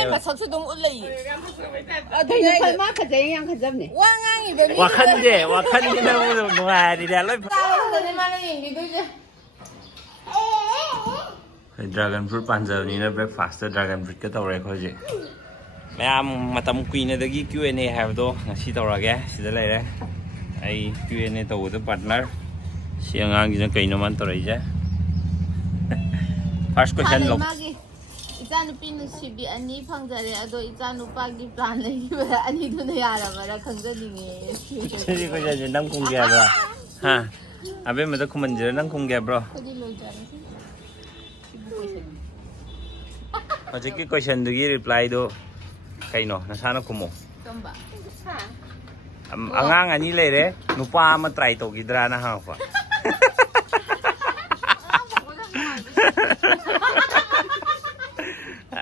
ꯃꯥꯏ ꯃꯁꯛꯁꯨ ꯑꯗꯨꯝ ꯎꯠꯂꯛꯏ ꯑꯗꯨꯅ ꯐꯜ ꯃꯥ ꯐꯖꯩ ꯌꯥꯝ ꯈꯟꯖꯕꯅꯦ ꯋꯥ ꯉꯥꯡꯉꯤꯕ ꯃꯤ ꯋꯥꯈꯟꯁꯤꯅ ꯅꯨꯡꯉꯥꯏꯔꯤꯅꯦ ꯂꯣꯏ ꯇꯥꯕꯗꯅꯦ ꯃꯥꯅ ꯌꯦꯡꯈꯤꯗꯣꯏꯁꯦ ꯗ꯭ꯔꯥꯒꯟ ꯐ꯭ꯔꯨꯠ ꯄꯥꯟꯖꯕꯅꯤꯅ ꯕ꯭ꯔꯦꯛꯐꯥꯁꯇ ꯗ꯭ꯔꯥꯒꯟ ꯐ꯭ꯔꯨꯠꯀ ꯇꯧꯔꯦ ꯑꯩꯈꯣꯏ ꯍꯧꯖꯤꯛ ꯃꯌꯥꯝ ꯃꯇꯝ ꯀꯨꯏꯅꯗꯒꯤ Q&A ꯍꯥꯏꯕꯗꯣ ꯉꯁꯤ ꯇꯧꯔꯒꯦ ꯁꯤꯗ ꯂꯩꯔꯦ ꯑꯩ Q&A ꯇꯧꯕꯗ ꯄꯥꯔꯠꯅꯔ ꯁꯤ ꯑꯉꯥꯡꯁꯤꯅ ꯀꯩꯅꯣ ꯃꯥꯅ ꯇꯧꯔꯛꯏꯁꯦ ꯐꯥꯔꯁ ꯀꯣꯏꯁꯟ ꯂꯧ ꯏꯆꯥꯅꯨꯄꯤ ꯅꯨꯡꯁꯤꯕꯤ 2 ꯐꯪꯖꯔꯦ ꯑꯗꯣ ꯏꯆꯥꯅꯨꯄꯥꯒꯤ ꯄ꯭ꯂꯥꯟ ꯂꯩꯈꯤꯕ 2ꯗꯨꯅ ꯌꯥꯔꯕꯔꯥ ꯈꯪꯖꯅꯤꯡꯉꯦ ꯁꯤ ꯀꯣꯏꯁꯟꯁꯦ ꯅꯪ ꯈꯨꯝꯒꯦ ꯍꯥꯏꯕ꯭ꯔꯣ ꯍꯥ ꯑꯕꯦꯝꯃꯗ ꯈꯨꯝꯍꯟꯁꯤꯔ ꯅꯪ ꯈꯨꯝꯒꯦ ꯍꯥꯏꯕ꯭ꯔꯣ ꯍꯧꯖꯤꯛꯀꯤ ꯀꯣꯏꯁꯟꯗꯨꯒꯤ ꯔꯤꯄ꯭ꯂꯥꯏꯗꯣ ꯀꯩꯅꯣ ꯅꯁꯥꯅ ꯈꯨꯝꯃꯣ ꯑꯉꯥꯡ 2 ꯂꯩꯔꯦ ꯅꯨꯄꯥ ꯑꯃ ꯇ꯭ꯔꯥꯏ ꯇꯧꯈꯤꯗ꯭ꯔꯥꯅ ꯍꯪꯉꯛꯄ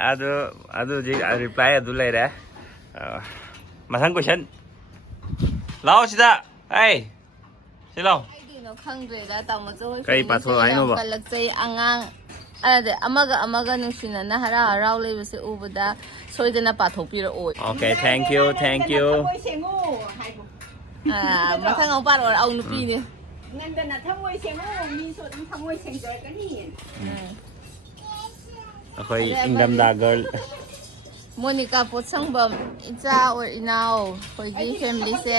ꯑꯗꯨ ꯍꯧꯖꯤꯛ ꯔꯤꯄ꯭ꯂꯥꯏ ꯑꯗꯨ ꯂꯩꯔꯦ ꯃꯊꯪ ꯀꯣꯏꯁꯟ ꯂꯥꯛꯑꯣ ꯁꯤꯗ ꯑꯩ ꯁꯤ ꯂꯥꯛꯑꯣ ꯀꯩꯅꯣ ꯈꯪꯗ꯭ꯔꯦꯗ ꯇꯥꯃꯣꯆꯧ ꯍꯣꯏ ꯀꯩ ꯄꯥꯊꯣꯛ ꯍꯥꯏꯅꯣꯕ ꯀꯜꯂꯛꯆꯩ ꯑꯉꯥꯡ ꯑꯗ ꯑꯃꯒ ꯅꯨꯡꯁꯤꯅꯅ ꯍꯔꯥꯎ ꯂꯩꯕꯁꯦ ꯎꯕꯗ ꯁꯣꯏꯗꯅ ꯄꯥꯊꯣꯛꯄꯤꯔꯛꯑꯣ ꯑꯣꯀꯦ ꯊꯦꯡk you ꯃꯊꯪ ꯑꯃꯨꯛ ꯄꯥꯔꯛꯑꯣ ꯑꯧ ꯅꯨꯄꯤꯅꯦ ꯅꯪꯗꯅ ꯊꯃꯣꯏ ꯁꯦꯡꯉꯨ ꯃꯤꯁꯨ ꯑꯗꯨꯝ ꯊꯃꯣꯏ ꯁꯦꯡꯖꯔꯛꯀꯅꯤ ꯑꯩꯈꯣꯏ ꯏꯪꯊꯝꯊꯥ ꯒꯔꯜ ꯃꯣꯅꯤꯀꯥ ꯄꯣꯠꯁꯪꯕꯝ ꯏꯆꯥ ꯑꯣꯔ ꯏꯅꯥꯎ ꯑꯩꯈꯣꯏꯒꯤ ꯐꯦꯃꯤꯂꯤꯁꯦ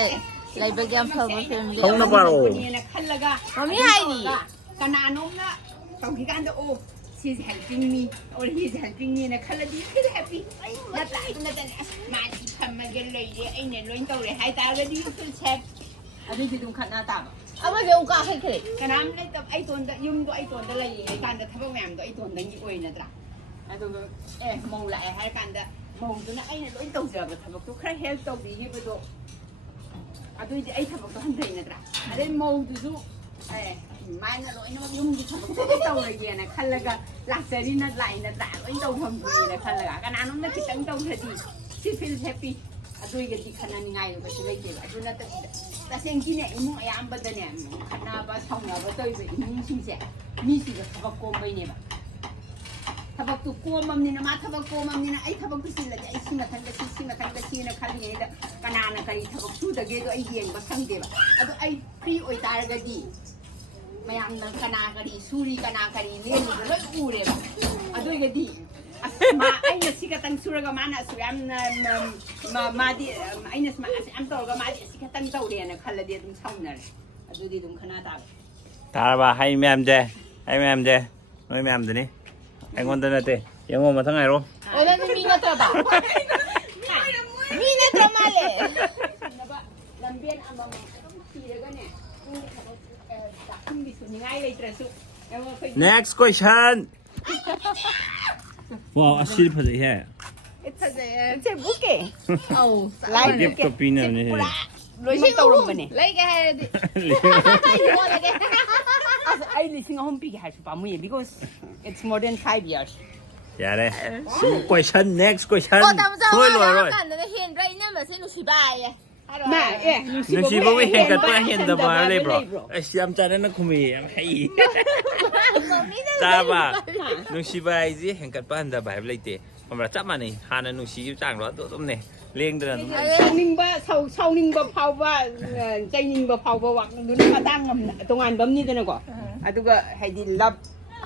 ꯂꯩꯕꯒ ꯌꯥꯝ ꯐꯕ ꯐꯦꯃꯤꯂꯤ ꯍꯧꯅ ꯄꯥꯔꯛꯑꯣ ꯈꯜꯂꯒ ꯃꯃꯤ ꯍꯥꯏꯔꯤ ꯀꯅꯥꯅꯣꯝꯅ ꯇꯧꯈꯤꯀꯥꯟꯗ ꯑꯣ she's helping me or he's helping me ꯅ ꯈꯜꯂꯗꯤ feel happy ꯅꯠꯇꯅ ꯑꯁ ꯃꯥꯗꯤ ꯐꯝꯃꯒ ꯂꯩꯔꯦ ꯑꯩꯅ ꯂꯣꯏ ꯇꯧꯔꯦ ꯍꯥꯏꯇꯥꯔꯒꯗꯤ you feel sad ꯑꯗꯨꯗꯤ ꯑꯗꯨꯝ ꯈꯠꯅ ꯇꯥꯕ ꯑꯃꯁꯦ ꯑꯃꯨꯛ ꯀꯥꯈꯠꯈ꯭ꯔꯦ ꯀꯅꯥꯝ ꯂꯩꯇꯕ ꯑꯩꯇꯣꯟꯗ ꯌꯨꯝꯗꯣ ꯑꯩꯇꯣꯟꯗ ꯂꯩꯔꯤꯉꯩꯀꯥꯟꯗ ꯊꯕꯛ ꯃꯌꯥꯝꯗꯣ ꯑꯩꯇꯣꯟꯗꯒꯤ ꯑꯣꯏ ꯅꯠꯇ꯭ꯔꯥ ꯑꯗꯨꯒ ꯃꯧ ꯂꯥꯛꯑꯦ ꯍꯥꯏꯔ ꯀꯥꯟꯗ ꯃꯧꯗꯨꯅ ꯑꯩꯅ ꯂꯣꯏ ꯇꯧꯖꯕ ꯊꯕꯛꯇꯣ ꯈꯔ ꯍꯦꯜꯞ ꯇꯧꯕꯤꯈꯤꯕꯗꯣ ꯑꯗꯨꯏꯗꯤ ꯑꯩ ꯊꯕꯛꯇꯣ ꯍꯟꯊꯩ ꯅꯠꯇ꯭ꯔꯥ ꯑꯗꯩ ꯃꯧꯗꯨꯁꯨ ꯃꯥꯅ ꯂꯣꯏꯅꯃꯛ ꯌꯨꯝꯒꯤ ꯊꯕꯛꯇꯣ ꯇꯧꯔꯒꯦꯅ ꯈꯜꯂꯒ ꯂꯥꯛꯏ ꯅꯠꯇ꯭ꯔꯥ ꯂꯣꯏ ꯇꯧꯐꯝ ꯊꯣꯛꯑꯦꯅ ꯈꯜꯂꯒ ꯀꯅꯥꯅꯣꯝꯅ ꯈꯤꯇꯪ ꯇꯧꯈ꯭ꯔꯗꯤ ꯁꯤ ꯐꯤꯜ ꯍꯦꯄꯤ ꯑꯗꯨꯏꯒꯗꯤ ꯈꯠꯅꯅꯤꯡꯉꯥꯏ ꯀꯩꯁꯨ ꯂꯩꯇꯦꯕ ꯑꯗꯨ ꯅꯠꯇꯕꯤꯗ ꯇꯁꯦꯡꯒꯤꯅꯦ ꯏꯃꯨꯡ ꯑꯌꯥꯝꯕꯗꯅꯦ ꯈꯠꯅꯕ ꯁꯥꯎꯅꯕ ꯇꯧꯔꯤꯕ ꯏꯃꯨꯡꯁꯤꯡꯁꯦ ꯃꯤꯁꯤꯡꯁꯦ ꯊꯕꯛ ꯀꯣꯝꯕꯩꯅꯦꯕ ꯊꯕꯛꯇꯨ ꯀꯣꯝꯃꯝꯅꯤꯅ ꯃꯥ ꯊꯕꯛ ꯀꯣꯝꯃꯝꯅꯤꯅ ꯑꯩ ꯊꯕꯛꯇꯨ ꯆꯤꯜꯂꯗꯤ ꯑꯩ ꯁꯤ ꯃꯊꯪꯗ ꯁꯤꯅ ꯈꯜꯂꯤꯉꯩꯗ ꯀꯅꯥꯅ ꯀꯔꯤ ꯊꯕꯛ ꯁꯨꯗꯒꯦꯗꯣ ꯑꯩ ꯌꯦꯡꯕ ꯈꯪꯗꯦꯕ ꯑꯗꯣ ꯑꯩ ꯐ꯭ꯔꯤ ꯑꯣꯏꯇꯥꯔꯒꯗꯤ ꯃꯌꯥꯝꯅ ꯀꯅꯥ ꯀꯔꯤ ꯁꯨꯔꯤ ꯀꯅꯥ ꯀꯔꯤ ꯂꯦꯜꯂꯤꯗꯣ ꯂꯣꯏ ꯎꯔꯦꯕ ꯑꯗꯨꯏꯒꯗꯤ ꯑꯁ ꯑꯩꯅ ꯁꯤ ꯈꯛꯇꯪ ꯁꯨꯔꯒ ꯃꯥꯅ ꯑꯁꯨ ꯌꯥꯝꯅ ꯃꯥꯗꯤ ꯑꯩꯅ ꯑꯁ ꯌꯥꯝ ꯇꯧꯔꯒ ꯃꯥꯗꯤ ꯑꯁꯤ ꯈꯛꯇꯪ ꯇꯧꯔꯦꯅ ꯈꯜꯂꯗꯤ ꯑꯗꯨꯝ ꯁꯥꯎꯅꯔꯦ ꯑꯗꯨꯗꯤ ꯑꯗꯨꯝ ꯈꯠꯅ ꯇꯥꯕ ꯇꯥꯔꯕ ꯍꯩ ꯃꯌꯥꯝꯁꯦ ꯅꯣꯏ ꯃꯌꯥꯝꯗꯨꯅꯤ ꯑꯩꯉꯣꯟꯗ ꯅꯠꯇꯦ ꯌꯦꯡꯉꯣ ꯃꯊꯪ ꯍꯥꯏꯔꯣ ꯑꯣꯏꯔꯗꯤ ꯃꯤ ꯅꯠꯇ꯭ꯔꯕ ꯃꯤ ꯅꯠꯇ꯭ꯔ ꯃꯥꯜꯂꯦ ꯂꯝꯕꯦꯟ ꯑꯃꯃꯝ ꯑꯗꯨꯝ ꯊꯤꯔꯒꯅꯦ ꯆꯥꯛꯈꯨꯝꯒꯤ ꯁꯨꯅꯤꯡꯉꯥꯏ ꯂꯩꯇ꯭ꯔꯁꯨ Next question. Wow, así fazaihe. ꯐꯖꯩꯌꯦ ꯁꯦ ꯕꯨꯀꯦ ꯑꯧ ꯂꯥꯏ Gift to pinane. ꯂꯣꯏꯅꯃꯛ ꯇꯧꯔꯝꯕꯅꯦ ꯂꯩꯒꯦ ꯍꯥꯏꯔꯗꯤ ꯌꯣꯜꯂꯒꯦ ꯑꯁ ꯑꯩ 3,000 ꯄꯤꯒꯦ ꯍꯥꯏꯔꯁꯨ ꯄꯥꯝꯃꯨꯏ because it's more than 5 years Yare. Question next question. ꯑꯣ ꯇꯥꯃꯣꯆꯧ Soy ꯍꯥꯏꯔ loi. ꯀꯥꯟꯗꯅ ꯍꯦꯟꯗ꯭ꯔꯥ ꯏꯅꯝꯃꯁꯦ ꯅꯨꯡꯁꯤꯕ ꯍꯥꯏꯌꯦ ꯃꯥ Nusiba we hengatpa hendaba lebro. Ai yam chanana khumi yam hei. Taba. Nusiba aisi hengatpa hendaba hai leite. Amra chap mani hana nusi chang lo adum ne. Lengdra. ꯁꯥꯎꯅꯤꯡꯕ ꯐꯥꯎꯕ ꯆꯩꯅꯤꯡꯕ ꯐꯥꯎꯕ ꯋꯥꯈꯜꯗꯨꯅ ꯃꯇꯥꯡ ꯇꯣꯉꯥꯟꯕꯝꯅꯤꯗꯅꯀꯣ ꯑꯗꯨꯒ ꯍꯥꯏꯗꯤ ꯂꯞ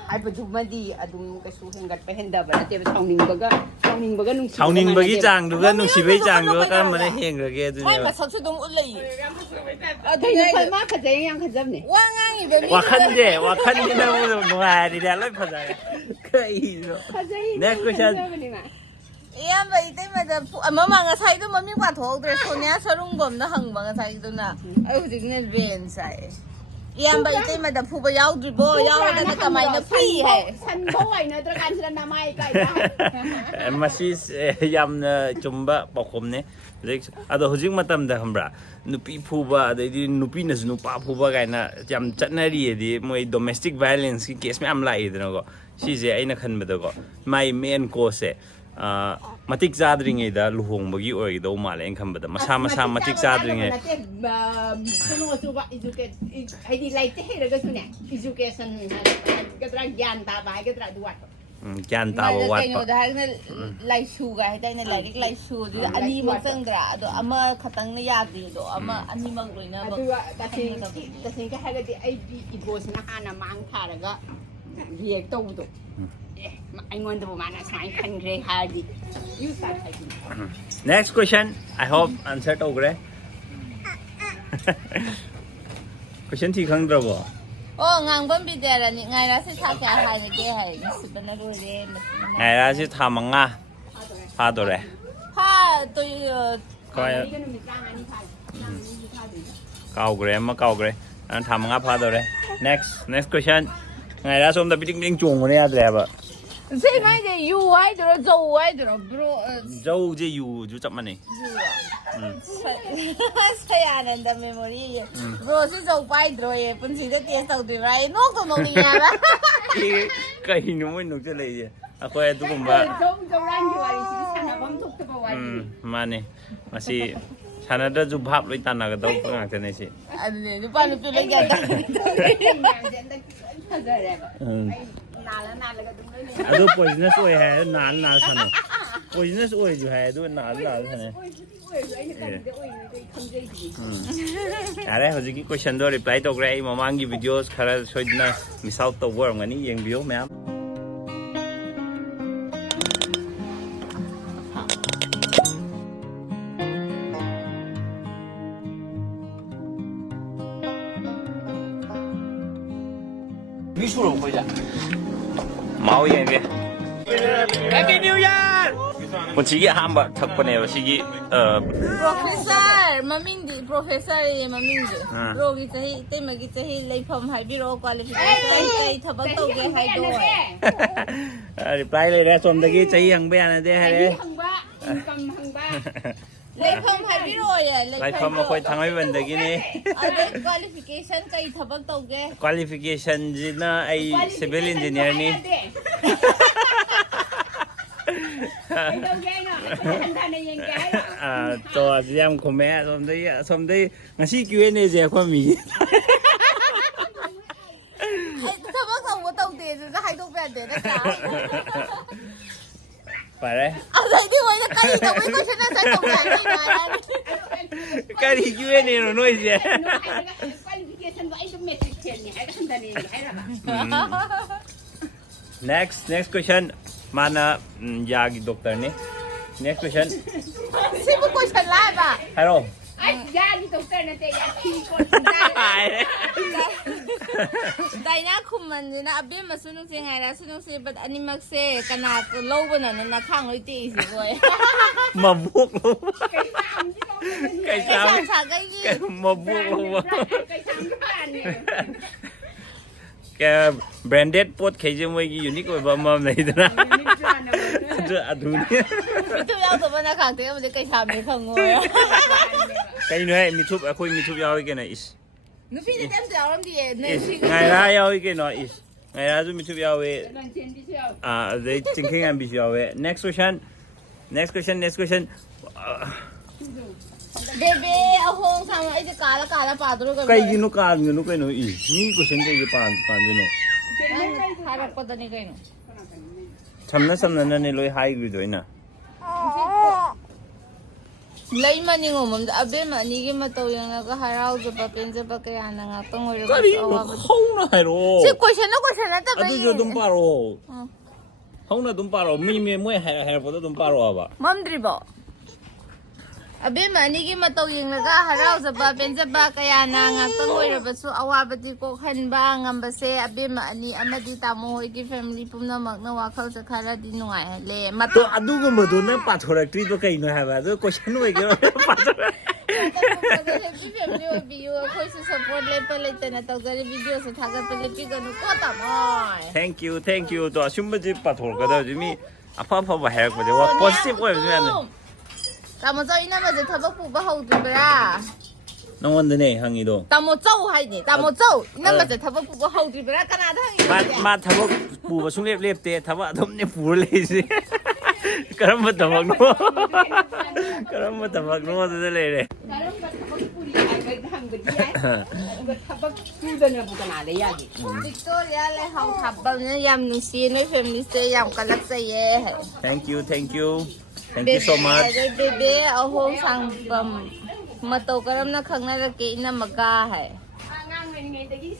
ꯍꯥꯏꯕꯗꯨꯃꯗꯤ ꯑꯗꯨꯝ ꯀꯩꯁꯨ ꯍꯦꯟꯒꯠꯄ ꯍꯦꯟꯗꯕ ꯅꯠꯇꯦꯕ ꯁꯥꯎꯅꯤꯡꯕꯒ ꯁꯥꯎꯅꯤꯡꯕꯒꯤ ꯆꯥꯡꯗꯨꯒ ꯅꯨꯡꯁꯤꯕꯒꯤ ꯆꯥꯡꯗꯨꯒ ꯀꯔꯝꯕꯅ ꯍꯦꯟꯈ꯭ꯔꯒꯦ ꯃꯥꯏ ꯑꯗꯨꯅꯦꯕ ꯃꯁꯛꯁꯨ ꯑꯗꯨꯝ ꯎꯠꯂꯛꯏ ꯑꯗꯨꯅ ꯐꯜ ꯃꯥ ꯐꯖꯩ ꯌꯥꯝ ꯈꯟꯖꯕꯅꯦ ꯋꯥ ꯉꯥꯡꯉꯤꯕ ꯃꯤ ꯋꯥꯈꯟꯁꯤꯅ ꯅꯨꯡꯉꯥꯏꯔꯤꯅꯦ ꯂꯣꯏ ꯐꯖꯔꯦ ꯀꯩꯅꯣ ꯐꯖꯩ Next question. ꯈꯟꯖꯕꯅꯦ ꯃꯥ ꯏꯌꯥꯝꯕ ꯏꯇꯩꯃꯗ ꯃꯃꯥ ꯉꯁꯥꯏꯗꯣ ꯃꯃꯤꯡ ꯄꯥꯊꯣꯛꯍꯧꯗ꯭ꯔꯦ ꯁꯣꯅꯤꯌꯥ ꯁꯔꯨꯡꯕꯝꯅ ꯍꯪꯕ ꯉꯁꯥꯏꯗꯨꯅ ꯑꯩ ꯍꯧꯖꯤꯛꯅ ꯔꯦꯟꯁ ꯍꯥꯏ ꯏꯌꯥꯝꯕ ꯏꯇꯩꯃꯗ ꯐꯨꯕ ꯌꯥꯎꯗ꯭ꯔꯤꯕꯣ ꯌꯥꯎꯔꯒꯅ ꯀꯃꯥꯏꯅ ꯐꯨꯏ ꯍꯥꯏ ꯁꯟꯐꯧ ꯍꯥꯏꯅꯗ꯭ꯔ ꯀꯥꯟꯁꯤꯗ ꯅꯃꯥꯏ ꯀꯥꯏꯗ ꯃꯁꯤ ꯌꯥꯝꯅ ꯆꯨꯝꯕ ꯄꯥꯎꯈꯨꯝꯅꯦ ꯑꯗꯣ ꯍꯧꯖꯤꯛ ꯃꯇꯝꯗ ꯈꯪꯕ꯭ꯔꯥ ꯅꯨꯄꯤ ꯐꯨꯕ ꯑꯗꯩꯗꯤ ꯅꯨꯄꯤꯅꯁꯨ ꯅꯨꯄꯥ ꯐꯨꯕ ꯀꯥꯏꯅ ꯌꯥꯝ ꯆꯠꯅꯔꯤꯌꯦꯗꯤ ꯃꯣꯏ ꯗꯣꯃꯦꯁꯇꯤꯛ ꯚꯥꯏꯑꯣꯂꯦꯟꯁꯀꯤ ꯀꯦꯁ ꯃꯌꯥꯝ ꯂꯥꯛꯏꯗꯅꯀꯣ ꯁꯤꯁꯦ ꯑꯩꯅ ꯈꯟꯕꯗꯀꯣ ꯃꯥꯏ ꯃꯦꯟ ꯀꯣꯁꯁꯦ ꯃꯇꯤꯛ ꯆꯥꯗ꯭ꯔꯤꯉꯩꯗ ꯂꯨꯍꯣꯡꯕꯒꯤ ꯑꯣꯏꯒꯗꯧ ꯃꯥꯜꯂꯦ ꯑꯩꯅ ꯈꯟꯕꯗ ꯃꯁꯥ ꯃꯇꯤꯛ ꯆꯥꯗ꯭ꯔꯤꯉꯩ ꯍꯥꯏꯗꯤ ꯂꯥꯏꯔꯤꯛꯇ ꯍꯩꯔꯒꯁꯨꯅꯦ ꯏꯖꯨꯀꯦꯁꯟ ꯍꯥꯏꯒꯗ꯭ꯔꯥ ꯒ꯭ꯌꯥꯟ ꯇꯥꯕ ꯍꯥꯏꯒꯗ꯭ꯔꯥ ꯑꯗꯨ ꯋꯥꯠꯄ ꯒ꯭ꯌꯥꯟ ꯇꯥꯕ ꯋꯥꯠꯄ ꯀꯩꯅꯣꯗ ꯍꯥꯏꯔꯒꯅ ꯂꯥꯏꯁꯨꯒ ꯍꯥꯏꯇꯥꯔꯦꯅꯦ ꯂꯥꯏꯔꯤꯛ ꯂꯥꯏꯁꯨꯗꯨꯗ ꯑꯅꯤꯃꯛ ꯆꯪꯗ꯭ꯔꯥ ꯑꯗꯣ ꯑꯃ ꯈꯛꯇꯪꯅ ꯌꯥꯗꯦꯗꯣ ꯑꯃ ꯑꯅꯤꯃꯛ ꯂꯣꯏꯅꯃꯛ ꯑꯗꯨꯒ ꯇꯁꯦꯡꯅ ꯍꯥꯏꯔꯒꯗꯤ ꯑꯩꯒꯤ ꯏꯒꯣꯁꯤꯅ ꯍꯥꯟꯅ ꯃꯥꯡ ꯊꯥꯔꯒ ꯔꯤꯌꯦꯛ ꯇꯧꯕꯗꯣ ꯑꯦ ꯑꯩꯉꯣꯟꯗꯕꯨ ꯃꯥꯅ ꯁꯨꯃꯥꯏꯅ ꯈꯟꯈ꯭ꯔꯦ ꯍꯥꯏꯔꯗꯤ ꯌꯨ ꯁ꯭ꯇꯥꯔꯠ ꯍꯥꯏꯕꯤꯅꯤ. Next question. I hope answer tꯧꯈ꯭ꯔꯦ. Question ꯊꯤ ꯈꯪꯗ꯭ꯔꯕꯣ? ꯑꯣ ꯉꯥꯡꯕꯝ ꯕꯤꯗ꯭ꯌꯥꯔꯥꯅꯤ ꯉꯥꯏꯔꯥꯁꯦ ꯊꯥ ꯀꯌꯥ ꯍꯥꯏꯔꯒꯦ ꯍꯥꯏ ꯅꯨꯡꯁꯤꯕꯅ ꯂꯣꯏꯔꯦ. ꯉꯥꯏꯔꯥꯁꯤ ꯊꯥ 5 ꯐꯥꯗꯣꯔꯦ. ꯊꯥ ꯅꯨꯃꯤꯠ 5 ꯐꯥꯗꯣꯏꯅꯤ. ꯀꯥꯎꯈ꯭ꯔꯦ ꯑꯃ ꯀꯥꯎꯈ꯭ꯔꯦ. ꯊꯥ 5 ꯐꯥꯗꯣꯔꯦ. Next question. ꯉꯥꯏꯔꯥ ꯁꯣꯝꯗ ꯄꯤꯗꯤꯡ ꯄꯤꯗꯤꯡ ꯆꯣꯡꯕꯅ ꯌꯥꯗ꯭ꯔꯦ ꯍꯥꯏꯕ. ꯁꯤ ꯃꯥꯏꯁꯦ ꯌꯨ ꯍꯥꯏꯗꯣꯏꯔꯣ ꯖꯧ ꯍꯥꯏꯗꯣꯏꯔꯣ ꯕ꯭ꯔꯣ? ꯖꯧꯁꯦ ꯌꯨꯁꯨ ꯆꯞ ꯃꯥꯟꯅꯩ. ꯁꯌꯥꯅꯟꯗ ꯃꯦꯃꯣꯔꯤ ꯕ꯭ꯔꯣꯁꯤ ꯖꯧ ꯄꯥꯏꯗ꯭ꯔꯣꯌꯦ ꯄꯨꯟꯁꯤꯗ ꯇꯦꯁ ꯇꯧꯗ꯭ꯔꯤꯕ꯭ꯔꯥ ꯑꯩ ꯅꯣꯛꯇꯣ ꯅꯣꯛꯅꯤꯡꯉꯦ ꯍꯥꯏꯕ. ꯀꯩꯅꯣ ꯃꯣꯏ ꯅꯣꯛꯆꯜꯂꯛꯏꯁꯦ ꯑꯩꯈꯣꯏ ꯑꯗꯨꯒꯨꯝꯕ ꯖꯧꯔꯥꯟꯒꯤ ꯋꯥꯔꯤꯁꯤꯗꯤ ꯁꯥꯟꯅꯐꯝ ꯊꯣꯛꯇꯕ ꯋꯥꯔꯤ. ꯃꯥꯅꯦ ꯃꯁꯤ ꯁꯥꯟꯅꯗ꯭ꯔꯁꯨ ꯚꯥꯞ ꯂꯣꯏ ꯇꯥꯟꯅꯒꯗꯧꯕ ꯉꯥꯛꯇꯅꯦ ꯁꯤ. ꯑꯗꯨꯅꯦ ꯅꯨꯄꯥ ꯅꯨꯄꯤ ꯂꯣꯏ ꯒ꯭ꯌꯥꯟ ꯐꯖꯔꯦꯕ. ꯅꯥꯜꯂꯒ ꯑꯗꯨꯝ ꯂꯣꯏ ꯂꯩ. ꯑꯗꯨ ꯄꯣꯏꯖꯅꯁ ꯑꯣꯏ ꯍꯥꯏ ꯅꯥꯜ ꯁꯥꯟꯅꯩ. ꯄꯣꯏꯖꯅꯁ ꯑꯣꯏꯁꯨ ꯍꯥꯏ ꯑꯗꯨ ꯅꯥꯜ ꯁꯥꯟꯅꯩ. ꯑꯩꯅ ꯀꯔꯤꯗ ꯑꯣꯏꯔꯤꯅꯣ ꯈꯪꯖꯩꯁꯤꯗꯤ. ꯌꯥꯔꯦ ꯍꯧꯖꯤꯛꯀꯤ ꯀꯣꯏꯁꯟꯗꯣ ꯔꯤꯄ꯭ꯂꯥꯏ ꯇꯧꯈ꯭ꯔꯦ ꯑꯩ ꯃꯃꯥꯡꯒꯤ ꯚꯤꯗꯤꯑꯣꯁ ꯈꯔ ꯁꯣꯏꯗꯅ ꯃꯤꯁ ꯑꯥꯎꯠ ꯇꯧꯕ ꯑꯣꯏꯔꯝꯒꯅꯤ ꯌꯦꯡꯕꯤꯌꯨ ꯃꯌꯥꯝ. ꯃꯥꯎ ꯌꯦꯡꯒꯦ. Happy New Year! ꯄꯨꯟꯁꯤꯒꯤ ꯑꯍꯥꯟꯕ ꯊꯛꯄꯅꯦꯕ ꯁꯤꯒꯤ ꯄ꯭ꯔꯣꯐꯦꯁꯔ ꯃꯃꯤꯡꯗꯤ ꯄ꯭ꯔꯣꯐꯦꯁꯔ ꯃꯃꯤꯡꯗꯤ ꯕ꯭ꯔꯣꯒꯤ ꯆꯍꯤ ꯏꯇꯩꯃꯒꯤ ꯆꯍꯤ ꯂꯩꯐꯝ ꯍꯥꯏꯕꯤꯔꯛꯑꯣ ꯀ꯭ꯋꯥꯂꯤꯐꯤꯀꯦꯁꯟ ꯀꯩ ꯊꯕꯛ ꯇꯧꯒꯦ ꯍꯥꯏꯗꯣ. ꯔꯤꯄ꯭ꯂꯥꯏ ꯂꯩꯔꯦ ꯁꯣꯝꯗꯒꯤ ꯆꯍꯤ ꯍꯪꯕ ꯌꯥꯅꯗꯦ ꯍꯥꯏꯔꯦ. ꯏꯟꯀꯝ ꯍꯪꯕ. ꯂꯩꯐꯝ ꯍꯥꯏꯕꯤꯔꯛꯑꯣ. ꯂꯩꯐꯝ ꯑꯩꯈꯣꯏ ꯊꯥꯡꯃꯩꯕꯟꯗꯒꯤꯅꯤ. ꯑꯗꯩ ꯀ꯭ꯋꯥꯂꯤꯐꯤꯀꯦꯁꯟ ꯀꯩ ꯊꯕꯛ ꯇꯧꯒꯦ. ꯀ꯭ꯋꯥꯂꯤꯐꯤꯀꯦꯁꯟꯁꯤꯅ ꯑꯩ ꯁꯤꯚꯤꯜ ꯏꯟꯖꯤꯅꯤꯌꯔꯅꯤ. ꯀꯩꯗꯧꯒꯦ ꯍꯥꯏꯅꯣ? ꯍꯟꯊꯅ ꯌꯦꯡꯒꯦ ꯍꯥꯏꯔꯣ? ꯇꯣꯁꯤ ꯌꯥꯝ ꯈꯨꯝꯃꯦ ꯑꯁꯣꯝꯗꯩ ꯉꯁꯤ Q&Aꯁꯦ ꯑꯩꯈꯣꯏ ꯃꯤꯒꯤ. ꯊꯕꯛ ꯇꯧꯕ ꯇꯧꯗꯦ ꯑꯗꯨꯁꯨ ꯍꯥꯏꯗꯣꯛꯄ ꯌꯥꯗꯦ ꯅꯠꯇ꯭ꯔꯥ? ꯐꯔꯦ. ꯑꯗꯩꯗꯤ ꯃꯣꯏꯅ ꯀꯔꯤ ꯇꯧꯕꯩ ꯀꯣꯏꯁꯟ ꯑꯟꯁꯔ ꯇꯧꯒꯦ ꯍꯥꯏꯕꯩꯅꯣ ꯍꯥꯏꯔꯅꯤ. ꯀꯔꯤ Q&Aꯅꯣ ꯅꯣꯏꯁꯦ? ꯀ꯭ꯋꯥꯂꯤꯐꯤꯀꯦꯁꯟꯗꯣ ꯑꯩꯗꯣ ꯃꯦꯇ꯭ꯔꯤꯛ ꯐꯦꯜꯅꯤ ꯍꯥꯏꯔꯒ ꯍꯟꯊꯅ ꯌꯦꯡꯒꯦ ꯍꯥꯏꯔꯕ? Next question. Mana yagi doctor ni. Next question. Sibu question laba. Hello. Ay, yagi doctor na te yagi ko. Daina kuman din na abi masunong si ngaira sunong si but animak se kana low ba na nakhang loi ti si boy. Mabuk lo. Kay sam sa kay gi. Mabuk lo. Kay sam kan ni. Kaya branded pot kaya mo yung unique o ba ma'am na ito na? Ado niya. Ito yaw to ba nakakti mo kay sabi kango. Kayo na mitsup ako yung mitsup yaw ka na is. No pili dem sa alam di eh. Ngayon yaw ka na is. Ngayon ato mitsup yaw eh. They thinking ambitious yaw eh. Next question. Bebe ahong sama ay di kala padro ka. Kay gino is. Ni question kay pan gino. Harap pa dani kayo. Samna na niloy high grade na. Lay maning umam abe manigi mataw yung nagaharaw sa papin sa kaya na nga tong wala Kari mo na hero. Si question na ta ba? Ado jo dum paro. Hong na dum paro. Mi mo hero po dum paro aba. Ma'am Dribo. Abe manigi mataw yung nagaharaw sa papin sa kaya na nga tong wala ba so awabati ko kanba ngamba se abe maani amadi tamo hoy family pum na magna wakal sa kala di nungai le mato. To adu ko mo do na pathorakti to kay no haba. To question way ko pathorak. Family will be you ko sa support le pala na tawgari video sa thaga pala pigo no ko tamoy. Thank you. To asumba ji pathor ka da jimi apa ba hack ba wa positive way ba. Tamo zau ina ma je thaba pu ba hau du bra. Nang wanda ne hangi do. Tamo zau hai ni, tamo zau ina ma je thaba pu ba hau du bra kana da hangi. Ma thaba pu ba sung lep te thaba adom ne pu le si. Karamba tabak no. Karamba tabak no da le re. Karamba tabak puri ay hang ꯂꯩꯕꯗꯤ ꯌꯥꯏ ꯑꯗꯨꯒ ꯊꯕꯛ ꯁꯨꯗꯅꯕꯨ ꯀꯅꯥꯗ ꯌꯥꯒꯦ Victoria ꯂꯩꯍꯥꯎ ꯊꯥꯕꯝꯅ ꯌꯥꯝ ꯅꯨꯡꯁꯤꯌꯦ ꯅꯣꯏ ꯐꯦꯃꯤꯂꯤꯁꯦ ꯌꯥꯝ ꯀꯜꯂꯛꯆꯩꯌꯦ thank you so much ꯕꯦꯕꯦ ꯑꯍꯣꯡ ꯁꯥꯡꯕꯝ ꯃꯇꯧ ꯀꯔꯝꯅ ꯈꯪꯅꯔꯛꯀꯦ ꯏꯅꯝꯃꯒ ꯍꯥꯏ ꯑꯉꯥꯡ ꯑꯣꯏꯔꯤꯉꯩꯗꯒꯤ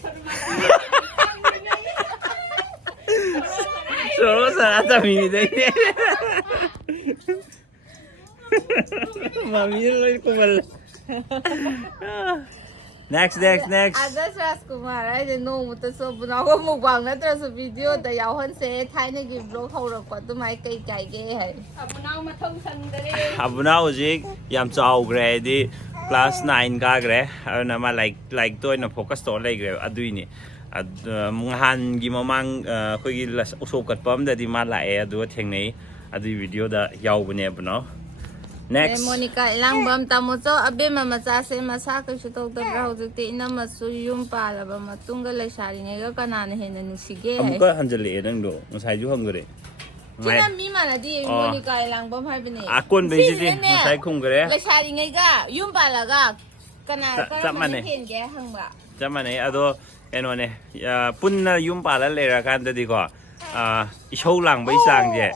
soro sara tamini dai mami loi kumal next ꯑꯥꯗꯁ ꯔꯥꯖꯀꯨꯃꯥꯔ ꯍꯥꯏꯁꯦ ꯅꯣꯡꯃꯇꯁꯨ ꯕꯨꯅꯥꯎꯒ ꯃꯨꯛꯕꯥꯡ ꯅꯠꯇ꯭ꯔꯁꯨ ꯚꯤꯗꯤꯑꯣꯗ ꯌꯥꯎꯍꯟꯁꯦ ꯊꯥꯏꯅꯒꯤ ꯕ꯭ꯂꯣꯛ ꯍꯧꯔꯛꯄ ꯑꯗꯨꯃꯥꯏꯅ ꯀꯩ ꯀꯥꯏꯒꯦ ꯍꯥꯏ ꯑꯕꯨꯅꯥꯎ ꯃꯊꯧ ꯁꯪꯗꯔꯦ abuna hojik yam chaugre di class 9 kagre aduna ma like to ina focus to legre aduini ngahan gi mamang khoigi usokat pam da di ma lae adu thengnei adu video da yaubne abuna next Monica ilangbam tamocho abema machase masa kaisu tawdabra hojikti inamasu yum palaba matunga lesaringaiga kanana hena nusige hai amuka hanjale nangdo ngasai ju hangre Kina mi manadi Monica ilangbam haibine akon beji ngasai khumgre lesaringaiga yum palaga kana henge hangba jamane ado enone punna yum pala lera kan da di ko isau lang bai sang je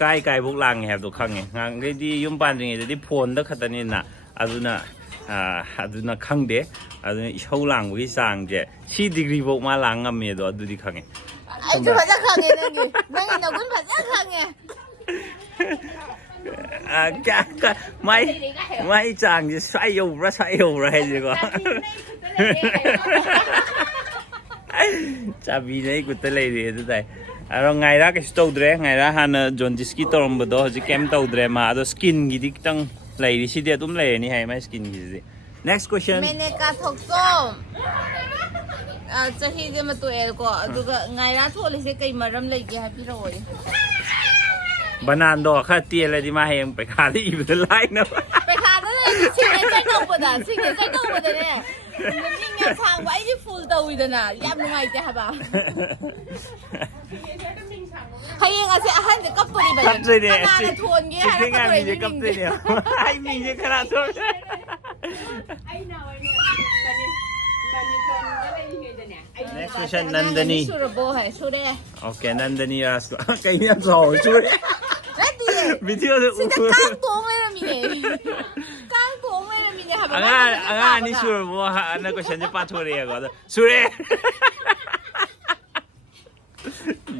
kai buk lang have to khange ngang ge di yum pan ring de di phone da khatani na aduna khangde aduna isau lang bai sang je 4 degree buk ma lang ngame do adu di khange ai ju bhaja khange nangi na gun bhaja khange mai chang je sai yo ra he je ko chabi nei kutta lei re du dai aro ngai ra ke stodre ngai ra han jondiski torom bodo hoji kem todre ma ado skin gi dik tang lei ri si de tum lei ni hai mai skin gi ji next question mene ka thoksom chahi de matu el ko aduga ngai ra tholi se kai maram lei ge happy roi banan do kha tie la di ma heng pe kha li bu de lai na pe kha da le sing ge sai dong bo da sing ge sai dong bo da ne ning ge chang wa ai full da wi da na yam ngai te ha ba hayeng ase ahan de kap pori ba na na thon ge ha ra ko mi je kap te ne ai mi je khara thon ai na wai ne mani thon ga lei ngedane next question Nandani surabo hai sure okay Nandani ask kai ya so sure video de kang tong le mi ne kang tong le mi ne ha ba anga ni sure bo na question je pa thore ga sure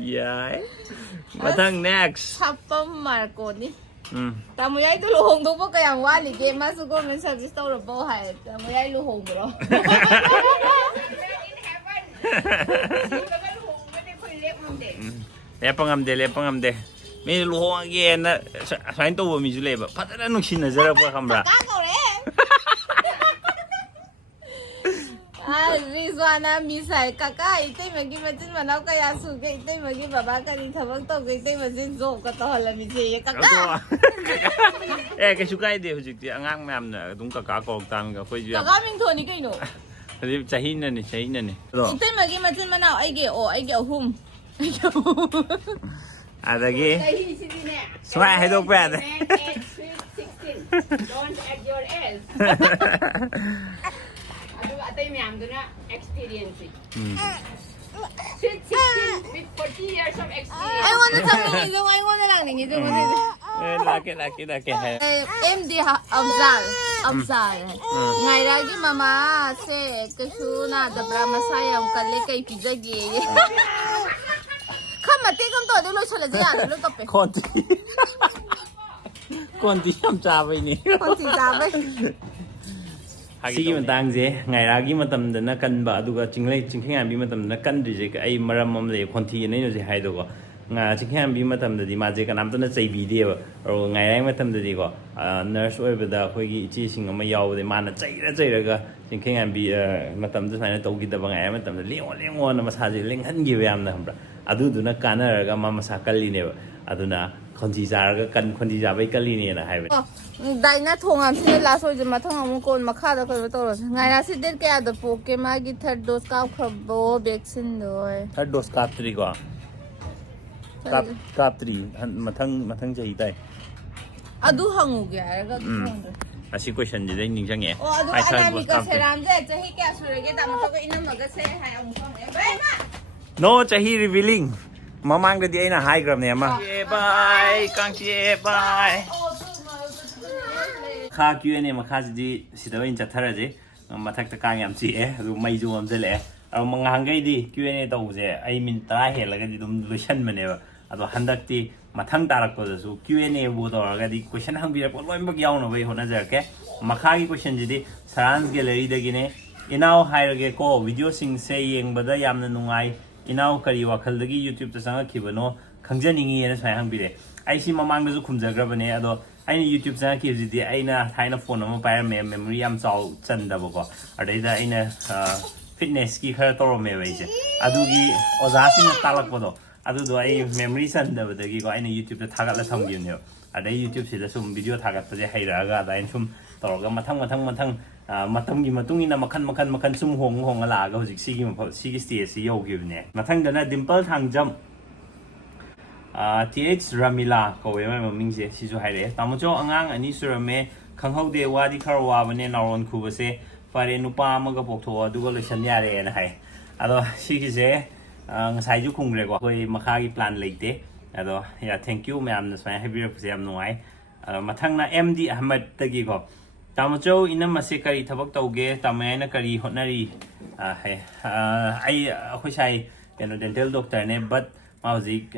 yeah matang next Sapam Marco ni Tamoyay to luhong do po kaya wali ke masu government service to po hai Tamoyay luhong bro lepang amde me luhong again na sain to mi jule ba patara nung sinajara pa kamra Rizwana misai kaka itay magi majin manaw kaya suga itay magi baba kani thabak to itay majin job ka to hala mi je kaka ke sukai de hujik ti angang mam na dung kaka ko tang ga khoi ju kaka ming thoni kai no hadi chahin na ni itay magi majin manaw ai ge hum adagi swai hai dok pa de 16 don't add your age atay ma'am do na experience with 40 years of experience I want to tell you I want to lang ningi do laki hai MD Abzal ngai ragi mama se kasu na da brahma sayam kalle kai pijage kamate kam to de lo chola ja lo to pe konti am cha bai ni konti ja bai sigi matang je ngai ragi matam da na kan ba aduga chinglei chingkhang bi matam na kan ri je ai maram mam le khonthi nei no je hai do go nga chingkhang bi matam da di ma je kanam to na chei bi de ba ro ngai rai matam da di go nurse oi ba da khoi gi ichi sing ama yaw de ma na chei ra ga chingkhang bi matam da sai na to gi da ba ngai matam da leng na ma sa je leng han gi yam na hambra adu du na kana ra ga ma sa kal li ne ba adu na khonji jar ga kan khonji ja bai kal li ne na hai ba Daina thongam sine la so je mathang am kon makha da ko to ro ngai ra si der kya da po ke ma gi third dose ka khabo vaccine doi third dose ka tri go ka tri mathang jahi tai adu hangu ge ga ꯑꯁꯤ ꯀꯣꯏꯁꯟꯁꯤꯗꯩ ꯅꯤꯡꯁꯤꯡꯉꯦ ꯑꯣ ꯑꯗꯨ I thought it was ꯑꯅꯥꯃꯤꯀꯥ complicated. ꯁꯦꯔꯥꯝꯁꯦ ꯆꯍꯤ ꯀꯌꯥ ꯁꯨꯔꯒꯦ ꯇꯥꯃꯣꯒ ꯏꯅꯝꯃꯒꯁꯦ ꯍꯥꯏ ꯑꯃꯨꯛ ꯈꯪꯉꯦ ꯕꯦꯝꯃ No chahi revealing. ꯃꯃꯥꯡꯗꯗꯤ ꯑꯩꯅ ꯍꯥꯏꯈ꯭ꯔꯕꯅꯦ ꯑꯃ ꯕꯥꯏ ꯀꯥꯡꯆꯦ ꯕꯥꯏ ꯃꯈꯥ Q&A ꯃꯈꯥꯁꯤꯗꯤ ꯁꯤꯗ ꯑꯣꯏꯅ ꯆꯠꯊꯔꯁꯦ ꯃꯊꯛꯇ ꯀꯥꯡ ꯌꯥꯝ ꯆꯤꯛꯑꯦ ꯑꯗꯨ ꯃꯩꯁꯨ ꯃꯝꯁꯤꯜꯂꯛꯑꯦ ꯑꯗꯣ ꯉꯍꯥꯟꯈꯩꯗꯤ Q&A ꯇꯧꯕꯁꯦ ꯑꯩ ꯃꯤꯅꯤꯠ 10 ꯍꯦꯜꯂꯒꯗꯤ ꯑꯗꯨꯝ ꯂꯣꯏꯁꯟꯕꯅꯦꯕ ꯑꯗꯣ ꯍꯟꯗꯛꯇꯤ ꯃꯊꯪ ꯇꯥꯔꯛꯄꯗꯁꯨ Q&Aꯕꯨ ꯇꯧꯔꯒꯗꯤ ꯀꯣꯏꯁꯟ ꯍꯪꯕꯤꯔꯛꯄ ꯂꯣꯏꯅꯃꯛ ꯌꯥꯎꯅꯕ ꯍꯣꯠꯅꯖꯔꯛꯀꯦ ꯃꯈꯥꯒꯤ ꯀꯣꯏꯁꯟꯁꯤꯗꯤ ꯁꯔꯥꯟꯁ ꯒꯦꯂꯔꯤꯗꯒꯤꯅꯦ ꯏꯅꯥꯎ ꯍꯥꯏꯔꯒꯦꯀꯣ ꯚꯤꯗꯤꯑꯣꯁꯤꯡꯁꯦ ꯌꯦꯡꯕꯗ ꯌꯥꯝꯅ ꯅꯨꯡꯉꯥꯏ ꯏꯅꯥꯎ ꯀꯔꯤ ꯋꯥꯈꯜꯗꯒꯤ ꯌꯨꯇ꯭ꯌꯨꯕꯇ ꯆꯪꯉꯛꯈꯤꯕꯅꯣ ꯈꯪꯖꯅꯤꯡꯉꯤꯅ ꯁꯨꯃꯥꯏꯅ ꯍꯪꯕꯤꯔꯦ ꯑꯩꯁꯤ ꯃꯃꯥꯡꯗꯁꯨ ꯈꯨꯝꯖꯈ꯭ꯔꯕꯅꯦ ꯑꯗꯣ ꯑꯩꯅ ꯌꯨꯇ꯭ꯌꯨꯕ ꯆꯪꯉꯛꯈꯤꯕꯁꯤꯗꯤ ꯑꯩꯅ ꯊꯥꯏꯅ ꯐꯣꯟ ꯑꯃ ꯄꯥꯏꯔꯝꯃꯦ ꯃꯦꯃꯣꯔꯤ ꯌꯥꯝ ꯆꯟꯗꯕꯀꯣ ꯑꯗꯩꯗ ꯑꯩꯅ ꯐꯤꯠꯅꯦꯁꯀꯤ ꯈꯔ ꯇꯧꯔꯝꯃꯦꯕ ꯑꯩꯁꯦ ꯑꯗꯨꯒꯤ ꯑꯣꯖꯥꯁꯤꯡꯅ ꯇꯥꯛꯂꯛꯄꯗꯣ ꯑꯗꯨꯗꯣ ꯑꯩ ꯃꯦꯃꯣꯔꯤ ꯆꯟꯗꯕꯗꯒꯤꯀꯣ ꯑꯩꯅ ꯌꯨꯇ꯭ꯌꯨꯕꯇ ꯊꯥꯒꯠꯂ ꯊꯝꯈꯤꯕꯅꯦꯕ ꯑꯗꯩ ꯌꯨꯇ꯭ꯌꯨꯕꯁꯤꯗ ꯁꯨꯝ ꯚꯤꯗꯤꯑꯣ ꯊꯥꯒꯠꯄꯁꯦ ꯍꯩꯔꯛꯑꯒ ꯑꯗꯨꯃꯥꯏꯅ ꯁꯨꯝ ꯇꯧꯔꯒ ꯃꯊꯪ ꯃꯇꯝꯒꯤ ꯃꯇꯨꯡ ꯏꯟꯅ ꯃꯈꯟ ꯁꯨꯝ ꯍꯣꯡꯉ ꯂꯥꯛꯑꯒ ꯍꯧꯖꯤꯛ ꯁꯤꯒꯤ ꯁ꯭ꯇꯦꯖꯁꯤ ꯌꯧꯈꯤꯕꯅꯦ ꯃꯊꯪꯗꯅ ꯗꯤꯝꯄꯜ ꯊꯥꯡꯖꯝ TH ꯔꯥꯃꯤꯂꯥ ꯀꯧꯋꯦ ꯃꯥꯏ ꯃꯃꯤꯡꯁꯦ ꯁꯤꯁꯨ ꯍꯥꯏꯔꯛꯑꯦ ꯇꯥꯃꯣꯆꯧ ꯑꯉꯥꯡ 2 ꯁꯨꯔꯝꯃꯦ ꯈꯪꯍꯧꯗꯦ ꯋꯥꯗꯤ ꯈꯔ ꯋꯥꯕꯅꯦ ꯅꯥꯎꯔꯣꯟ ꯈꯨꯕꯁꯦ ꯐꯔꯦ ꯅꯨꯄꯥ ꯑꯃꯒ ꯄꯣꯛꯊꯣꯛꯑꯣ ꯑꯗꯨꯒ ꯂꯣꯏꯁꯟ ꯌꯥꯔꯦꯅ ꯍꯥꯏ ꯑꯗꯣ ꯁꯤꯒꯤꯁꯦ ꯉꯁꯥꯏꯁꯨ ꯈꯨꯝꯈ꯭ꯔꯦꯀꯣ ꯑꯩꯈꯣꯏ ꯃꯈꯥꯒꯤ ꯄ꯭ꯂꯥꯟ ꯂꯩꯇꯦ ꯑꯗꯣ ꯊꯦꯡꯛ ꯌꯨ ꯃꯌꯥꯝꯅ ꯁꯨꯃꯥꯏꯅ ꯍꯥꯏꯕꯤꯔꯛꯄꯁꯦ ꯌꯥꯝ ꯅꯨꯡꯉꯥꯏ ꯑꯗꯣ ꯃꯊꯪꯅ MD ꯑꯍꯃꯗꯇꯒꯤꯀꯣ ꯇꯥꯃꯣꯆꯧ ꯏꯅꯝꯃꯁꯦ ꯀꯔꯤ ꯊꯕꯛ ꯇꯧꯒꯦ ꯇꯥꯃꯣꯌꯥꯏꯅ ꯀꯔꯤ ꯍꯣꯠꯅꯔꯤ ꯑꯩꯈꯣꯏ ꯁꯥꯏ ꯀꯩꯅꯣ ꯗꯦꯟꯇꯦꯜ ꯗꯣꯛꯇꯔꯅꯦ ꯕꯠ ꯃꯥ ꯍꯧꯖꯤꯛ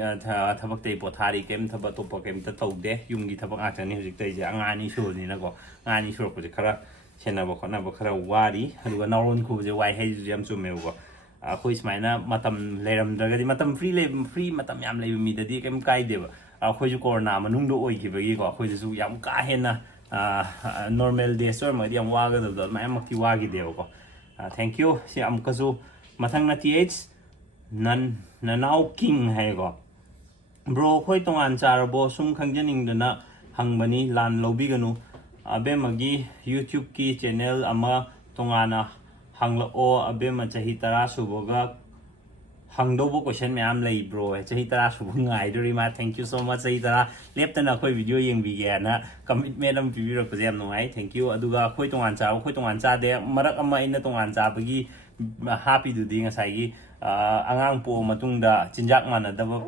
ꯊꯕꯛꯇꯩ ꯄꯣꯊꯥꯔꯤ ꯀꯩꯝ ꯊꯕꯛ ꯑꯇꯣꯞꯄ ꯀꯩꯝꯇ ꯇꯧꯗꯦ ꯌꯨꯝꯒꯤ ꯊꯕꯛ ꯉꯥꯛꯇꯅꯤ ꯍꯧꯖꯤꯛ ꯇꯧꯔꯤꯁꯦ ꯑꯉꯥꯡ 2 ꯁꯨꯕꯅꯤꯅꯀꯣ ꯑꯉꯥꯡ 2 ꯁꯨꯔꯛꯄꯁꯦ ꯈꯔ ꯁꯦꯟꯅꯕ ꯈꯣꯠꯅꯕ ꯈꯔ ꯋꯥꯔꯤ ꯑꯗꯨꯒ ꯅꯥꯎꯔꯣꯟ ꯈꯨꯕꯁꯦ ꯋꯥꯏ ꯍꯩꯁꯨ ꯌꯥꯝ ꯆꯨꯝꯃꯦꯕꯀꯣ ꯑꯩꯈꯣꯏ ꯁꯨꯃꯥꯏꯅ ꯃꯇꯝ ꯂꯩꯔꯝꯗ꯭ꯔꯒꯗꯤ ꯃꯇꯝ ꯐ꯭ꯔꯤ ꯃꯇꯝ ꯌꯥꯝ ꯂꯩꯕ ꯃꯤꯗꯗꯤ ꯀꯩꯝ ꯀꯥꯏꯗꯦꯕ ꯑꯩꯈꯣꯏꯁꯨ ꯀꯣꯔꯣꯅꯥ ꯃꯅꯨꯡꯗ ꯑꯣꯏꯈꯤꯕꯒꯤꯀꯣ ꯑꯩꯈꯣꯏꯗꯁꯨ ꯌꯥꯝ ꯀꯥ ꯍꯦꯟꯅ ꯅꯣꯔꯃꯦꯜ ꯗꯦꯁ ꯑꯣꯏꯔꯃꯒꯗꯤ ꯌꯥꯝ ꯋꯥꯒꯗꯕꯗꯣ ꯑꯗꯨꯃꯥꯏꯅꯃꯛꯇꯤ ꯋꯥꯈꯤꯗꯦꯕꯀꯣ ꯊꯦꯡꯛ ꯌꯨ ꯁꯤ ꯑꯃꯨꯛꯀꯁꯨ ꯃꯊꯪꯅ TH ꯅꯅꯥꯎ ꯀꯤꯡ ꯍꯥꯏꯌꯦꯀꯣ ꯕ꯭ꯔꯣ ꯑꯩꯈꯣꯏ ꯇꯣꯉꯥꯟ ꯆꯥꯔꯕꯣ ꯁꯨꯝ ꯈꯪꯖꯅꯤꯡꯗꯅ ꯍꯪꯕꯅꯤ ꯂꯥꯟ ꯂꯧꯕꯤꯒꯅꯨ ꯑꯕꯦꯝꯃꯒꯤ ꯌꯨꯇ꯭ꯌꯨꯕꯀꯤ ꯆꯦꯅꯦꯜ ꯑꯃ ꯇꯣꯉꯥꯟꯅ ꯍꯪꯂꯛꯑꯣ ꯑꯕꯦꯝꯃ ꯆꯍꯤ 10 ꯁꯨꯕꯒ ꯍꯪꯗꯧꯕ ꯀꯣꯏꯁꯟ ꯃꯌꯥꯝ ꯂꯩꯕ꯭ꯔꯣ ꯆꯍꯤ 10 ꯁꯨꯕ ꯉꯥꯏꯗꯣꯔꯤ ꯃꯥ ꯊꯦꯡꯛ ꯌꯨ ꯁꯣ ꯃꯆ ꯆꯍꯤ 10 ꯂꯦꯞꯇꯅ ꯑꯩꯈꯣꯏ ꯚꯤꯗꯤꯑꯣ ꯌꯦꯡꯕꯤꯒꯦꯅ ꯀꯃꯤꯠꯃꯦꯟ ꯑꯃ ꯄꯤꯕꯤꯔꯛꯄꯁꯦ ꯌꯥꯝ ꯅꯨꯡꯉꯥꯏ ꯊꯦꯡꯛ ꯌꯨ ꯑꯗꯨꯒ ꯑꯩꯈꯣꯏ ꯇꯣꯉꯥꯟ ꯆꯥꯗꯦ ꯃꯔꯛ ꯑꯃ ꯑꯩꯅ ꯇꯣꯉꯥꯟ ꯆꯥꯕꯒꯤ ꯍꯥꯞꯄꯤꯗꯨꯗꯤ ꯉꯁꯥꯏꯒꯤ ꯑꯉꯥꯡ ꯄꯣꯛꯑ ꯃꯇꯨꯡꯗ ꯆꯤꯟꯖꯥꯛ ꯃꯥꯟꯅꯗꯕ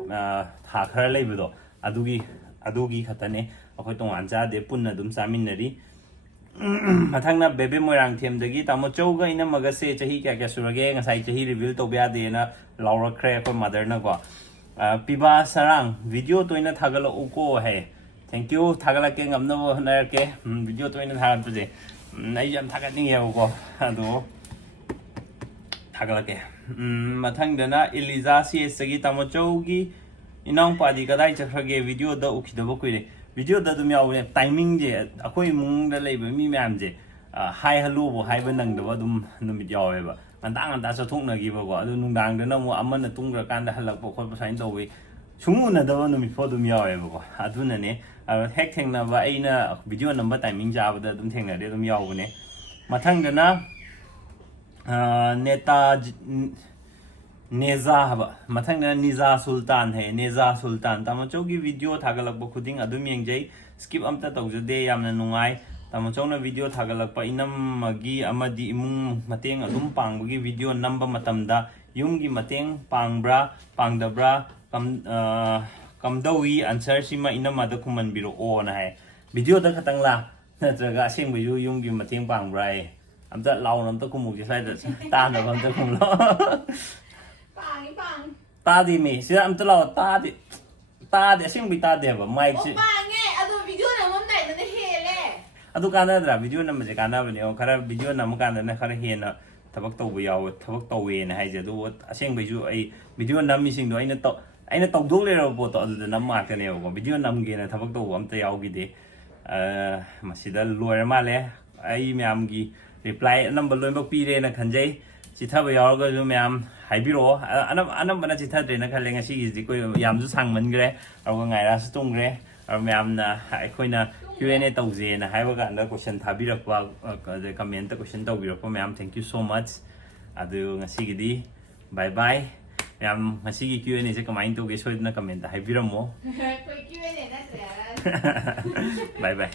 ꯊꯥ ꯈꯔ ꯂꯩꯕꯗꯣ ꯑꯗꯨꯒꯤ ꯈꯛꯇꯅꯦ ꯑꯩꯈꯣꯏ ꯇꯣꯉꯥꯟ ꯆꯥꯗꯦ ꯄꯨꯟꯅ ꯑꯗꯨꯝ ꯆꯥꯃꯤꯟꯅꯔꯤ ꯃꯊꯪꯅ ꯕꯦꯕꯦ ꯃꯣꯏꯔꯥꯡꯊꯦꯝꯗꯒꯤ ꯇꯥꯃꯣꯆꯧꯒ ꯏꯅꯝꯃꯒꯁꯦ ꯆꯍꯤ ꯀꯌꯥ ꯁꯨꯔꯒꯦ ꯉꯁꯥꯏ ꯆꯍꯤ ꯔꯤꯚꯤꯜ ꯇꯧꯕ ꯌꯥꯗꯦꯅ ꯂꯥꯎꯔꯛꯈ꯭रे ꯑꯩꯈꯣꯏ ꯃꯥꯗꯔꯅꯀꯣ ꯄꯤꯕꯥ ꯁꯔꯥꯡ ꯚꯤꯗꯤꯑꯣ ꯇꯣꯏꯅ ꯊꯥꯒꯠꯂꯛꯎꯀꯣ ꯍꯥꯏ ꯊꯦꯡꯛ ꯌꯨ ꯊꯥꯒꯠꯂꯛꯀꯦ ꯉꯝꯅꯕ ꯍꯣꯠꯅꯔꯛꯀꯦ ꯚꯤꯗꯤꯑꯣ ꯇꯣꯏꯅ ꯊꯥꯒꯠꯄꯁꯦ ꯑꯩꯁꯨ ꯌꯥꯝ ꯊꯥꯒꯠꯅꯤꯡꯉꯦꯕꯀꯣ ꯑꯗꯣ ꯊꯥꯒꯠꯂꯛꯀꯦ ꯃꯊꯪꯗꯅ ꯏꯂꯤꯖꯥ CSꯇꯒꯤ ꯇꯥꯃꯣꯆꯧꯒꯤ ꯏꯅꯥꯎꯄꯥꯗꯤ ꯀꯗꯥꯏ ꯆꯠꯈ꯭ꯔꯒꯦ ꯚꯤꯗꯤꯑꯣꯗ ꯎꯈꯤꯗꯕ ꯀꯨꯏꯔꯦ ꯚꯤꯗꯤꯑꯣꯗ ꯑꯗꯨꯝ ꯌꯥꯎꯕꯅꯦ ꯇꯥꯏꯃꯤꯡꯁꯦ ꯑꯩꯈꯣꯏ ꯏꯃꯨꯡꯗ ꯂꯩꯕ ꯃꯤ ꯃꯌꯥꯝꯁꯦ ꯍꯥꯏ ꯍꯜꯂꯣꯕꯨ ꯍꯥꯏꯕ ꯅꯪꯗꯕ ꯑꯗꯨꯝ ꯅꯨꯃꯤꯠ ꯌꯥꯎꯋꯦꯕ ꯉꯟꯇꯥ ꯆꯠꯊꯣꯛꯅꯈꯤꯕꯀꯣ ꯑꯗꯨ ꯅꯨꯡꯗꯥꯡꯗꯅ ꯑꯃꯨꯛ ꯑꯃꯅ ꯇꯨꯝꯈ꯭ꯔꯀꯥꯟꯗ ꯍꯜꯂꯛꯄ ꯈꯣꯠꯄ ꯁꯨꯃꯥꯏꯅ ꯇꯧꯋꯤ ꯁꯨꯡꯎꯅꯗꯕ ꯅꯨꯃꯤꯠꯐꯥꯎ ꯑꯗꯨꯝ ꯌꯥꯎꯋꯦꯕꯀꯣ ꯑꯗꯨꯅꯅꯦ ꯍꯦꯛ ꯊꯦꯡꯅꯕ ꯑꯩꯅ ꯚꯤꯗꯤꯑꯣ ꯅꯝꯕ ꯇꯥꯏꯃꯤꯡ ꯆꯥꯕꯗ ꯑꯗꯨꯝ ꯊꯦꯡꯅꯔꯗꯤ ꯑꯗꯨꯝ ꯌꯥꯎꯕꯅꯦ ꯃꯊꯪꯗꯅ ꯅꯦꯖꯥ ꯍꯥꯏꯕ ꯃꯊꯪꯗꯅ ꯅꯤꯖꯥ ꯁꯨꯜꯇꯥꯟ ꯍꯥꯏꯌꯦ ꯅꯦꯖꯥ ꯁꯨꯜꯇꯥꯟ ꯇꯥꯃꯣꯆꯧꯒꯤ ꯚꯤꯗꯤꯑꯣ ꯊꯥꯒꯠꯂꯛꯄ ꯈꯨꯗꯤꯡ ꯑꯗꯨꯝ ꯌꯦꯡꯖꯩ ꯁ꯭ꯀꯤꯞ ꯑꯝꯇ ꯇꯧꯖꯗꯦ ꯌꯥꯝꯅ ꯅꯨꯡꯉꯥꯏ ꯇꯥꯃꯣꯆꯧꯅ ꯚꯤꯗꯤꯑꯣ ꯊꯥꯒꯠꯂꯛꯄ ꯏꯅꯝꯃꯒꯤ ꯑꯃꯗꯤ ꯏꯃꯨꯡ ꯃꯇꯦꯡ ꯑꯗꯨꯝ ꯄꯥꯡꯕꯒꯤ ꯚꯤꯗꯤꯑꯣ ꯅꯝꯕ ꯃꯇꯝꯗ ꯌꯨꯝꯒꯤ ꯃꯇꯦꯡ ꯄꯥꯡꯕ꯭ꯔꯥ ꯄꯥꯡꯗꯕ꯭ꯔꯥ ꯀꯝꯗꯧꯏ ꯑꯟꯁꯔꯁꯤꯃ ꯏꯅꯝꯃꯗ ꯈꯨꯝꯍꯟꯕꯤꯔꯛꯑꯣꯅ ꯍꯥꯏ ꯚꯤꯗꯤꯑꯣꯗ ꯈꯛꯇꯪꯂꯥ ꯅꯠꯇ꯭ꯔꯒ ꯑꯁꯦꯡꯕꯩꯁꯨ ꯌꯨꯝꯒꯤ ꯃꯇꯦꯡ ꯄꯥꯡꯕ꯭ꯔꯥ ꯍꯥꯏ ꯑꯝꯇ ꯂꯥꯎꯅ ꯑꯝꯇ ꯈꯨꯝꯃꯨꯛꯁꯦ ꯁ꯭ꯋꯥꯏꯗ ꯇꯥꯅꯕ ꯑꯝꯇ ꯈꯨꯝꯂꯣ ꯄꯥꯡꯉꯤ ꯇꯥꯗꯦ ꯃꯤ ꯁꯤꯗ ꯑꯝꯇ ꯂꯥꯎ ꯇꯥꯗꯦ ꯑꯁꯦꯡꯕꯩ ꯇꯥꯗꯦꯕ ꯃꯥꯏꯛꯁꯦ ꯄꯥꯡꯉꯦ ꯑꯗꯣ ꯚꯤꯗꯤꯑꯣ ꯅꯝꯃꯝꯗꯥꯏꯗꯅ ꯍꯦꯜꯂꯦ ꯑꯗꯨ ꯀꯥꯟꯅꯗ꯭ꯔꯥ ꯚꯤꯗꯤꯑꯣ ꯅꯝꯕꯁꯦ ꯀꯥꯟꯅꯕꯅꯦ ꯈꯔ ꯚꯤꯗꯤꯑꯣ ꯅꯝꯃꯀꯥꯟꯗꯅ ꯈꯔ ꯍꯦꯟꯅ ꯊꯕꯛ ꯇꯧꯋꯦꯅ ꯍꯥꯏꯁꯦ ꯑꯗꯨꯕꯨ ꯑꯁꯦꯡꯕꯩꯁꯨ ꯑꯩ ꯚꯤꯗꯤꯑꯣ ꯅꯝꯃꯤꯁꯤꯡꯗꯣ ꯑꯩꯅ ꯇꯧꯗꯧ ꯂꯩꯔꯕ ꯄꯣꯠꯇꯣ ꯑꯗꯨꯗ ꯅꯝ ꯉꯥꯛꯇꯅꯦꯕꯀꯣ ꯚꯤꯗꯤꯑꯣ ꯅꯝꯒꯦꯅ ꯊꯕꯛ ꯇꯧꯕ ꯑꯝꯇ ꯌꯥꯎꯈꯤꯗꯦ ꯃꯁꯤꯗ ꯂꯣꯏꯔ ꯃꯥꯜꯂꯦ ꯑꯩ ꯃꯌꯥꯝꯒꯤ ꯔꯤꯄ꯭ꯂꯥꯏ ꯑꯅꯝꯕ ꯂꯣꯏꯅꯃꯛ ꯄꯤꯔꯦꯅ ꯈꯟꯖꯩ ꯆꯤꯊꯕ ꯌꯥꯎꯔꯒꯁꯨ ꯃꯌꯥꯝ ꯍꯥꯏꯕꯤꯔꯛꯑꯣ ꯑꯅꯝꯕꯅ ꯆꯤꯊꯗ꯭ꯔꯦꯅ ꯈꯜꯂꯦ ꯉꯁꯤꯒꯤꯁꯤꯗꯤ ꯑꯩꯈꯣꯏ ꯌꯥꯝꯁꯨ ꯁꯥꯡꯃꯟꯈ꯭रे ꯑꯗꯨꯒ ꯉꯥꯏꯔꯥꯁꯨ ꯇꯨꯝꯈ꯭रे ꯃꯌꯥꯝꯅ ꯑꯩꯈꯣꯏꯅ Q&A ꯇꯧꯖꯦꯅ ꯍꯥꯏꯕ ꯀꯥꯟꯗ ꯀꯣꯏꯁꯟ ꯊꯥꯕꯤꯔꯛꯄ ꯀꯃꯦꯟꯇ ꯀꯣꯏꯁꯟ ꯇꯧꯕꯤꯔꯛꯄ ꯃꯌꯥꯝ ꯊꯦꯡꯛ ꯌꯨ ꯁꯣ ꯃꯆ ꯑꯗꯨ ꯉꯁꯤꯒꯤꯗꯤ ꯕꯥꯏ ꯕꯥꯏ ꯃꯌꯥꯝ ꯉꯁꯤꯒꯤ Q&Aꯁꯦ ꯀꯃꯥꯏꯅ ꯇꯧꯒꯦ ꯁꯣꯏꯗꯅ ꯀꯃꯦꯟꯇ ꯍꯥꯏꯕꯤꯔꯝꯃꯣ ꯑꯩꯈꯣꯏ Q&A ꯅꯠꯇ꯭ꯔꯦ ꯕꯥꯏ ꯕꯥꯏ